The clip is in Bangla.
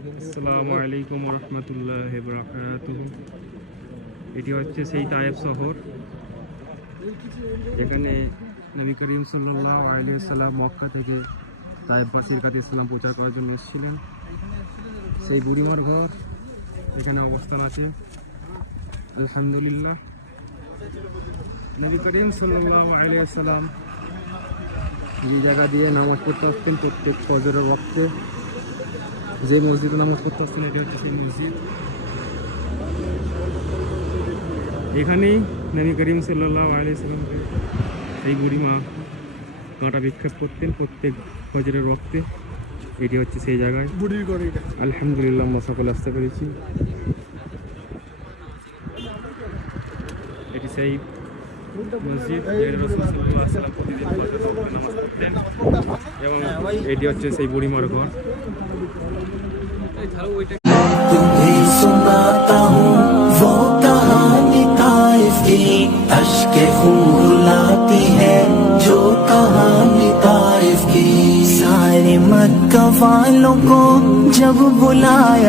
আসসালামু আলাইকুম রহমতুল্লাহি ওয়া বারাকাতুহু। এটি হচ্ছে সেই তায়েব শহর, এখানে নবী করিম সাল্লাল্লাহু আলাইহি ওয়াসাল্লাম মক্কা থেকে তায়েববাসীর কাছে ইসলাম প্রচার করার জন্য এসেছিলেন। সেই বুড়িমার ঘর এখানে অবস্থান আছে। আলহামদুলিল্লাহ, নবী করিম সাল্লাল্লাহু আলাইহি ওয়াসাল্লাম যে জায়গা দিয়ে নামাজ পড়তে আসতেন প্রত্যেক ফজরের ওয়াক্তে, যে মসজিদে নামাজ পড়তে আসতেন এটি হচ্ছে সেই মসজিদ। এখানেই নবী করিম সাল্লাল্লাহু আলাইহি ওয়াসাল্লামকে সেই বুড়িমা কাঁটা বিক্ষেপ করতেন প্রত্যেক ফজরের ওয়াক্তে। এটি হচ্ছে সেই জায়গায়। আলহামদুলিল্লাহ, আমরা সকলে আসতে পেরেছি। এটি সেই মসজিদ রাসূল সাল্লাল্লাহু আলাইহি ওয়াসাল্লাম প্রতিদিন ফজরের ওয়াক্তে নামাজ পড়তেন, এবং এটি হচ্ছে সেই বুড়িমার ঘর। तुम्हें सुनाता हूँ वो कहानी ताइफ की, अश्के खून रुलाती है जो कहानी ताइफ की। सारे मक्का वालों को जब बुलाया